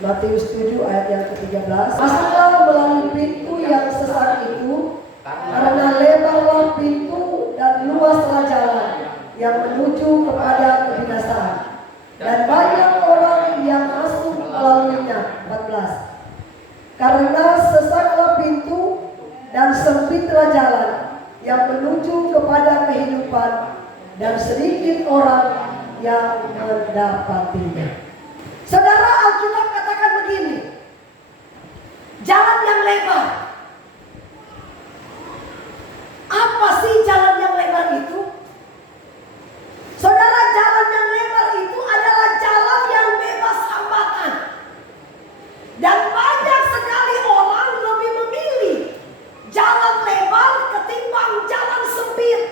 Matius 7 ayat yang ke-13. Masuklah melalui pintu yang sesak itu, karena lebarlah pintu dan luaslah jalan yang menuju kepada kebinasaan, dan banyak orang yang masuk melaluinya. 14. Karena sesaklah pintu dan sempitlah jalan yang menuju kepada kehidupan, dan sedikit orang yang mendapatinya. Saudara, Alkitab katakan begini, jalan yang lebar. Apa sih jalan yang lebar itu? Saudara, jalan yang lebar itu adalah jalan yang bebas hambatan. Dan banyak sekali orang lebih memilih jalan lebar ketimbang jalan sempit.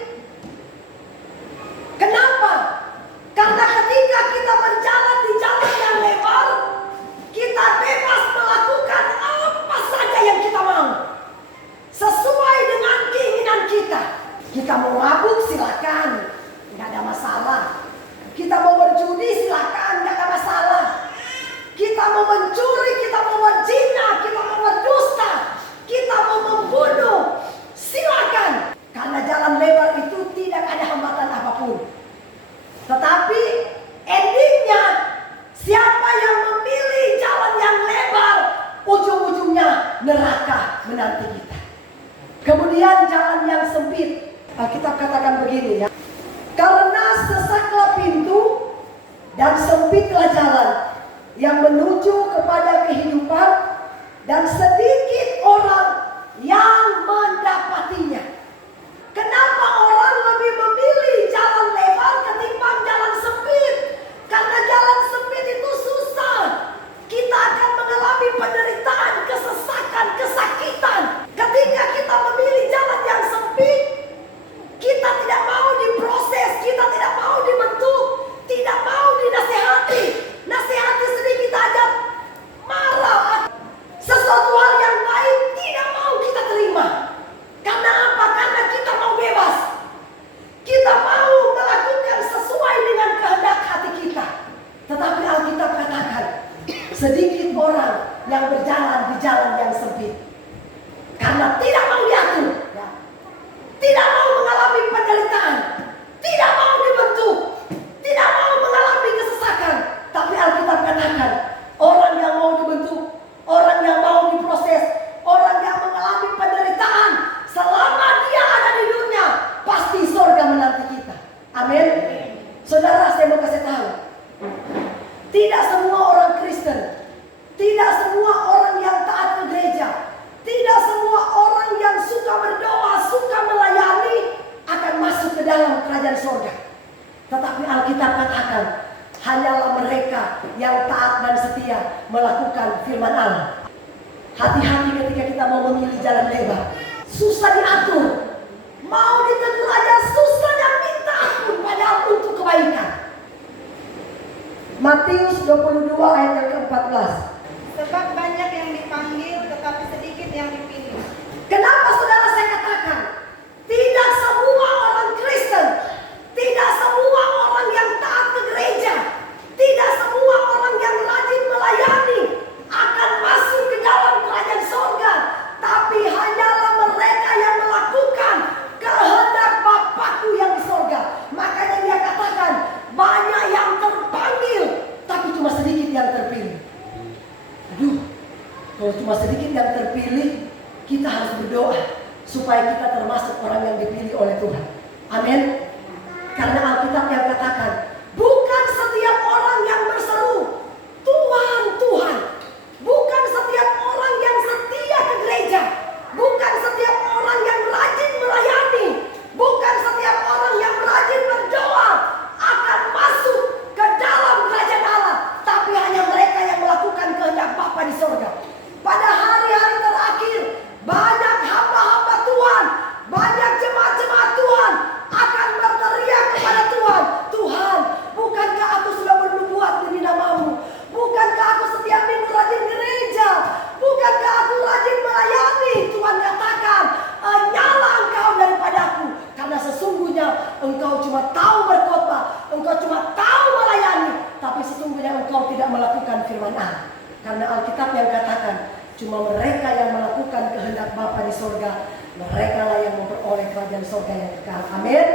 Kenapa? Karena ketika kita berjalan di jalan yang lebar, kita bebas melakukan apa saja yang kita mau, sesuai dengan keinginan kita. Kita mau mabuk silakan, nggak ada masalah. Kita mau berjudi silakan, nggak ada masalah. Kita mau mencuri, kita mau berzina, kita mau berdusta, kita mau membunuh, silakan. Karena jalan lebar itu tidak ada hambatan apapun. Tetapi endingnya, siapa yang memilih jalan yang lebar, ujung-ujungnya neraka menanti kita. Kemudian jalan yang sempit, Alkitab katakan begini ya. Karena sesaklah pintu dan sempitlah jalan yang menuju kepada kehidupan, dan sedikit orang yang mendapatinya. Kenapa orang lebih memilih jalan lebar ketimbang jalan sempit? Karena jalan sempit itu susah. Kita akan mengalami penderitaan, kesesakan, kesakitan. Ketika kita memilih jalan yang sempit, kita tidak mau diproses, kita tidak mau dibentuk, tidak mau dinasehati. Nasihati sedikit aja marah. Sesuatu hal yang baik tidak mau kita terima. Karena apa? Karena kita mau bebas. Kita mau melakukan sesuai dengan kehendak hati kita. Tetapi Alkitab katakan, sedikit orang yang berjalan di jalan yang sempit. Karena tidak mau diatur, tidak mau mengalami penderitaan, tidak mau dibentuk, tidak mau mengalami kesesakan. Tapi Alkitab katakan, orang yang mau dibentuk, orang yang mau diproses, orang yang mengalami penderitaan, selama dia ada di dunia, pasti surga menanti kita. Amin. Saudara, saya mau kasih tahu, tidak semua orang Kristen, tidak semua orang yang taat ke gereja, tidak semua orang yang suka berdoa, suka melayani akan masuk ke dalam kerajaan surga. Tetapi Alkitab katakan, hanyalah mereka yang taat dan setia melakukan firman Allah. Hati-hati ketika kita mau memilih jalan lebar. Susah diatur. Mau ditegur aja susahnya minta ampun, padahal untuk kebaikan. Matius 22 ayat yang ke-14. Sebab banyak yang dipanggil, tetapi sedikit yang dipilih. Kenapa saudara saya katakan, tidak semua orang Kristen, tidak semua orang yang taat ke gereja, tidak semua orang yang rajin melayani akan masuk ke dalam kerajaan surga. Tapi hanyalah mereka yang melakukan kehendak Bapakku yang di surga. Makanya dia katakan, banyak yang terpanggil, tapi cuma sedikit yang terpilih. Aduh, kalau cuma sedikit yang terpilih, kita harus berdoa supaya kita termasuk orang yang dipilih oleh Tuhan. Amin. Karena Alkitab yang katakan, bukan setiap orang yang berseru Tuhan, Tuhan, bukan setiap orang yang setia ke gereja, bukan setiap orang yang rajin melayani, bukan setiap orang yang rajin berdoa akan masuk ke dalam kerajaan Allah, tapi hanya mereka yang melakukan kehendak Bapa di surga. Pada hari-hari terakhir, banyak hamba-hamba Tuhan, banyak jemaat-jemaat Tuhan akan berteriak kepada Tuhan, Tuhan, Karena Alkitab yang katakan, cuma mereka yang melakukan kehendak Bapa di sorga, mereka lah yang memperoleh kerajaan sorga yang kekal. Amin.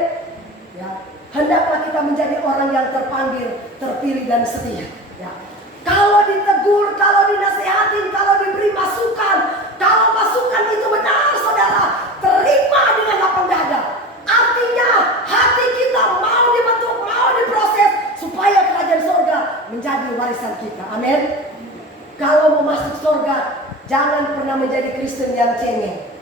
Ya, hendaklah kita menjadi orang yang terpanggil, terpilih dan setia. Ya. Kalau ditegur, kalau dinasehatin, kalau diberi masukan, kalau masukan itu benar, saudara, terima dengan lapang dada. Artinya hati kita mau dibentuk, mau diproses supaya kerajaan sorga menjadi warisan kita. Amin. Kalau mau masuk sorga, jangan pernah menjadi Kristen yang cengeng.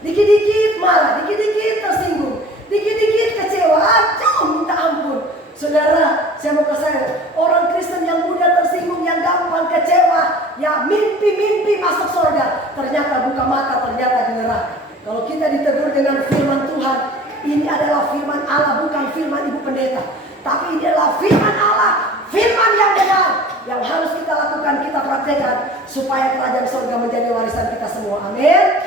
Dikit-dikit marah, dikit-dikit tersinggung, dikit-dikit kecewa, aduh minta ampun. Saudara, saya mau kasih orang Kristen yang mudah tersinggung, yang gampang kecewa, ya mimpi-mimpi masuk sorga, ternyata buka mata, ternyata di neraka. Kalau kita ditegur dengan firman Tuhan, ini adalah firman Allah, bukan firman ibu pendeta, tapi ini adalah firman Allah, firman yang benar, yang harus kita lakukan, kita praktekkan supaya kerajaan sorga menjadi warisan kita semua. Amin.